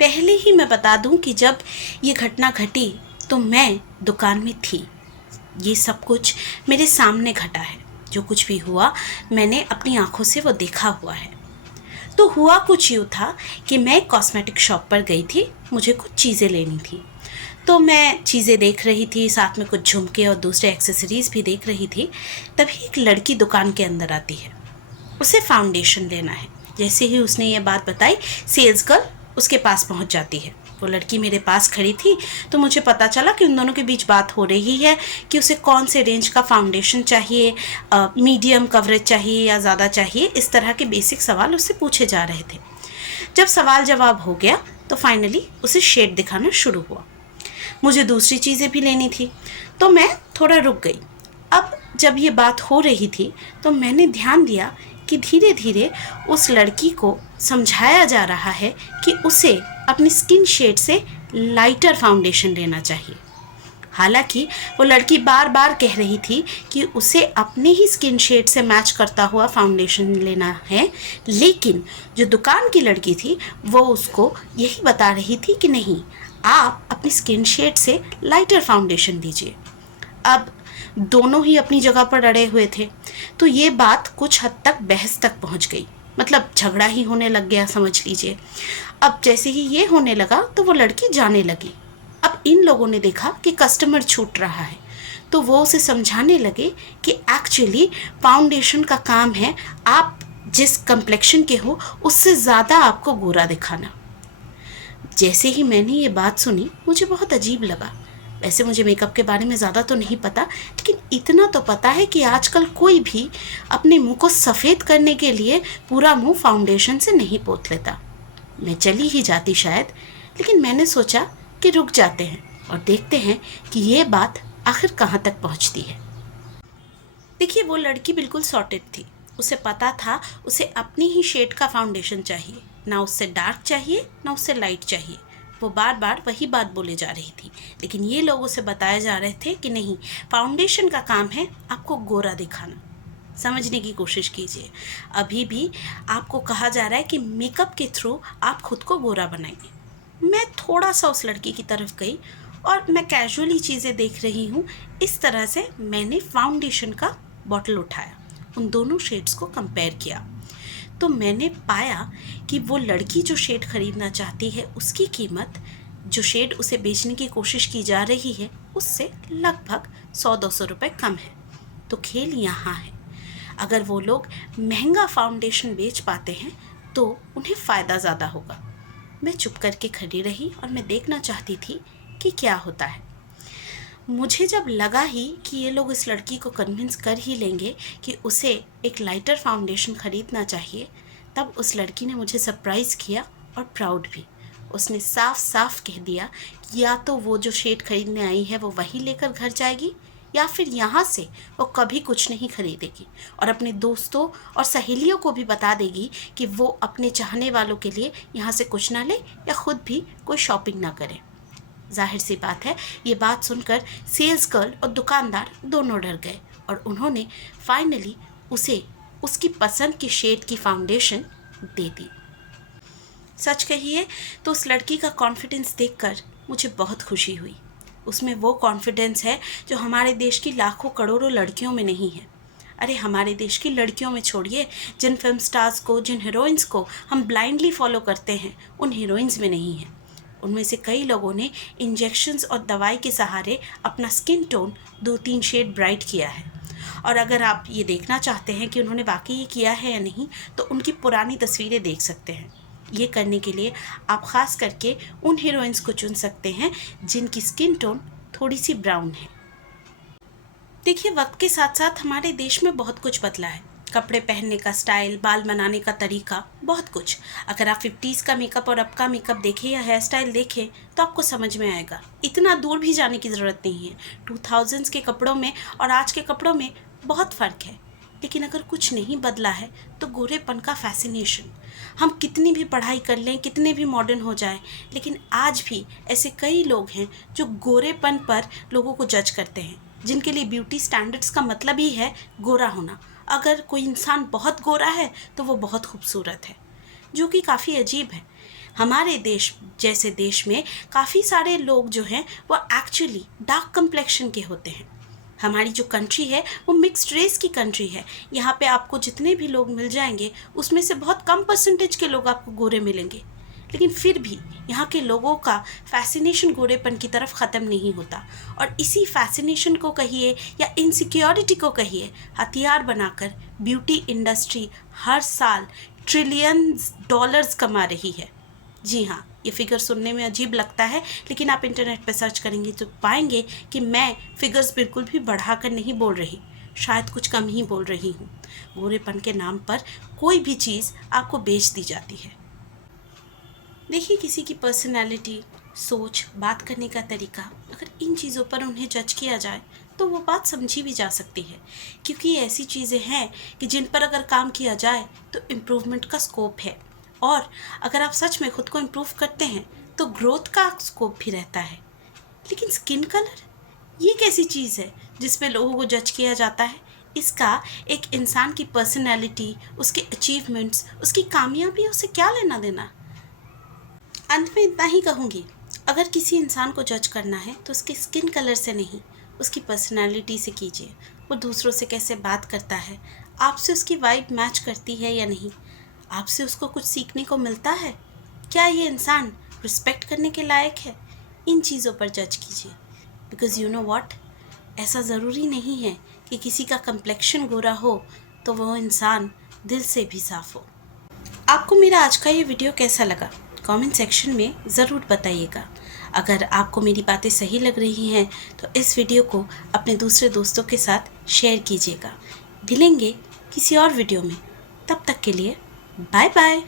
पहले ही मैं बता दूं कि जब ये घटना घटी तो मैं दुकान में थी। ये सब कुछ मेरे सामने घटा है। जो कुछ भी हुआ मैंने अपनी आंखों से वो देखा हुआ है। तो हुआ कुछ यूँ था कि मैं कॉस्मेटिक शॉप पर गई थी, मुझे कुछ चीज़ें लेनी थी। तो मैं चीज़ें देख रही थी, साथ में कुछ झुमके और दूसरे एक्सेसरीज़ भी देख रही थी। तभी एक लड़की दुकान के अंदर आती है, उसे फाउंडेशन लेना है। जैसे ही उसने ये बात बताई, सेल्स गर्ल उसके पास पहुंच जाती है। वो लड़की मेरे पास खड़ी थी, तो मुझे पता चला कि उन दोनों के बीच बात हो रही है कि उसे कौन से रेंज का फाउंडेशन चाहिए, मीडियम कवरेज चाहिए या ज़्यादा चाहिए। इस तरह के बेसिक सवाल उससे पूछे जा रहे थे। जब सवाल जवाब हो गया तो फाइनली उसे शेड दिखाना शुरू हुआ। मुझे दूसरी चीज़ें भी लेनी थी, तो मैं थोड़ा रुक गई। अब जब ये बात हो रही थी तो मैंने ध्यान दिया कि धीरे धीरे उस लड़की को समझाया जा रहा है कि उसे अपनी स्किन शेड से लाइटर फाउंडेशन लेना चाहिए। हालांकि वो लड़की बार बार कह रही थी कि उसे अपने ही स्किन शेड से मैच करता हुआ फाउंडेशन लेना है, लेकिन जो दुकान की लड़की थी वो उसको यही बता रही थी कि नहीं, आप अपनी स्किन शेड से लाइटर फाउंडेशन लीजिए। अब दोनों ही अपनी जगह पर अड़े हुए थे, तो ये बात कुछ हद तक बहस तक पहुंच गई। मतलब झगड़ा ही होने लग गया, समझ लीजिए। अब जैसे ही ये होने लगा तो वो लड़की जाने लगी। अब इन लोगों ने देखा कि कस्टमर छूट रहा है, तो वो उसे समझाने लगे कि एक्चुअली फाउंडेशन का काम है आप जिस कम्प्लेक्शन के हो उससे ज़्यादा आपको गोरा दिखाना। जैसे ही मैंने ये बात सुनी मुझे बहुत अजीब लगा। वैसे मुझे मेकअप के बारे में ज़्यादा तो नहीं पता, लेकिन इतना तो पता है कि आजकल कोई भी अपने मुंह को सफ़ेद करने के लिए पूरा मुंह फाउंडेशन से नहीं पोत लेता। मैं चली ही जाती शायद, लेकिन मैंने सोचा कि रुक जाते हैं और देखते हैं कि ये बात आखिर कहाँ तक पहुँचती है। देखिए, वो लड़की बिल्कुल सॉर्टेड थी। उसे पता था उसे अपनी ही शेड का फाउंडेशन चाहिए, ना उससे डार्क चाहिए ना उससे लाइट चाहिए। वो बार बार वही बात बोले जा रही थी, लेकिन ये लोग उसे बताए जा रहे थे कि नहीं, फाउंडेशन का काम है आपको गोरा दिखाना। समझने की कोशिश कीजिए, अभी भी आपको कहा जा रहा है कि मेकअप के थ्रू आप खुद को गोरा बनाइए। मैं थोड़ा सा उस लड़की की तरफ गई और मैं कैजुअली चीज़ें देख रही हूँ। इस तरह से मैंने फाउंडेशन का बॉटल उठाया, उन दोनों शेड्स को कंपेयर किया, तो मैंने पाया कि वो लड़की जो शेड खरीदना चाहती है उसकी कीमत, जो शेड उसे बेचने की कोशिश की जा रही है, उससे लगभग 100-200 रुपये कम है। तो खेल यहाँ है, अगर वो लोग महंगा फाउंडेशन बेच पाते हैं तो उन्हें फ़ायदा ज़्यादा होगा। मैं चुप करके खड़ी रही और मैं देखना चाहती थी कि क्या होता है। मुझे जब लगा ही कि ये लोग इस लड़की को कन्विंस कर ही लेंगे कि उसे एक लाइटर फाउंडेशन ख़रीदना चाहिए, तब उस लड़की ने मुझे सरप्राइज़ किया और प्राउड भी। उसने साफ साफ कह दिया कि या तो वो जो शेड खरीदने आई है वो वही लेकर घर जाएगी, या फिर यहाँ से वो कभी कुछ नहीं खरीदेगी और अपने दोस्तों और सहेलियों को भी बता देगी कि वो अपने चाहने वालों के लिए यहाँ से कुछ ना ले या ख़ुद भी कोई शॉपिंग ना करे। जाहिर सी बात है, ये बात सुनकर सेल्स गर्ल और दुकानदार दोनों डर गए और उन्होंने फाइनली उसे उसकी पसंद की शेड की फाउंडेशन दे दी। सच कहिए तो उस लड़की का कॉन्फिडेंस देखकर मुझे बहुत खुशी हुई। उसमें वो कॉन्फिडेंस है जो हमारे देश की लाखों करोड़ों लड़कियों में नहीं है। अरे हमारे देश की लड़कियों में छोड़िए, जिन फिल्म स्टार्स को, जिन हीरोइंस को हम ब्लाइंडली फॉलो करते हैं, उन हीरोइंस में नहीं है। उनमें से कई लोगों ने इंजेक्शंस और दवाई के सहारे अपना स्किन टोन 2-3 शेड ब्राइट किया है। और अगर आप ये देखना चाहते हैं कि उन्होंने वाकई ये किया है या नहीं, तो उनकी पुरानी तस्वीरें देख सकते हैं। ये करने के लिए आप ख़ास करके उन हीरोइंस को चुन सकते हैं जिनकी स्किन टोन थोड़ी सी ब्राउन है। देखिए, वक्त के साथ साथ हमारे देश में बहुत कुछ बदला है। कपड़े पहनने का स्टाइल, बाल बनाने का तरीका, बहुत कुछ। अगर आप 50s का मेकअप और अब का मेकअप देखें या हेयर स्टाइल देखें तो आपको समझ में आएगा। इतना दूर भी जाने की ज़रूरत नहीं है। 2000s के कपड़ों में और आज के कपड़ों में बहुत फ़र्क है। लेकिन अगर कुछ नहीं बदला है तो गोरेपन का फैसिनेशन। हम कितनी भी पढ़ाई कर लें, कितने भी मॉडर्न हो जाएं, लेकिन आज भी ऐसे कई लोग हैं जो गोरेपन पर लोगों को जज करते हैं, जिनके लिए ब्यूटी स्टैंडर्ड्स का मतलब ही है गोरा होना। अगर कोई इंसान बहुत गोरा है तो वो बहुत खूबसूरत है, जो कि काफ़ी अजीब है। हमारे देश जैसे देश में काफ़ी सारे लोग जो हैं वो एक्चुअली डार्क कम्प्लेक्शन के होते हैं। हमारी जो कंट्री है वो मिक्स्ड रेस की कंट्री है। यहाँ पे आपको जितने भी लोग मिल जाएंगे उसमें से बहुत कम परसेंटेज के लोग आपको गोरे मिलेंगे, लेकिन फिर भी यहाँ के लोगों का फैसिनेशन गोरेपन की तरफ ख़त्म नहीं होता। और इसी फैसिनेशन को कहिए या इनसिक्योरिटी को कहिए, हथियार बनाकर ब्यूटी इंडस्ट्री हर साल ट्रिलियंस डॉलर्स कमा रही है। जी हाँ, ये फिगर सुनने में अजीब लगता है, लेकिन आप इंटरनेट पर सर्च करेंगे तो पाएंगे कि मैं फिगर्स बिल्कुल भी बढ़ाकर नहीं बोल रही, शायद कुछ कम ही बोल रही हूँ। गोरेपन के नाम पर कोई भी चीज़ आपको बेच दी जाती है। देखिए, किसी की पर्सनैलिटी, सोच, बात करने का तरीका, अगर इन चीज़ों पर उन्हें जज किया जाए तो वो बात समझी भी जा सकती है, क्योंकि ये ऐसी चीज़ें हैं कि जिन पर अगर काम किया जाए तो इम्प्रूवमेंट का स्कोप है। और अगर आप सच में खुद को इम्प्रूव करते हैं तो ग्रोथ का स्कोप भी रहता है। लेकिन स्किन कलर, ये कैसी चीज़ है जिस पे लोगों को जज किया जाता है? इसका एक इंसान की पर्सनैलिटी, उसके अचीवमेंट्स, उसकी कामयाबियों से क्या लेना देना? अंत में इतना ही कहूँगी, अगर किसी इंसान को जज करना है तो उसके स्किन कलर से नहीं, उसकी पर्सनैलिटी से कीजिए। वो दूसरों से कैसे बात करता है, आपसे उसकी वाइब मैच करती है या नहीं, आपसे उसको कुछ सीखने को मिलता है, क्या ये इंसान रिस्पेक्ट करने के लायक है, इन चीज़ों पर जज कीजिए। बिकॉज़ यू नो व्हाट, ऐसा ज़रूरी नहीं है कि किसी का कम्प्लेक्शन गोरा हो तो वो इंसान दिल से भी साफ़ हो। आपको मेरा आज का ये वीडियो कैसा लगा कमेंट सेक्शन में ज़रूर बताइएगा। अगर आपको मेरी बातें सही लग रही हैं तो इस वीडियो को अपने दूसरे दोस्तों के साथ शेयर कीजिएगा। मिलेंगे किसी और वीडियो में, तब तक के लिए बाय बाय।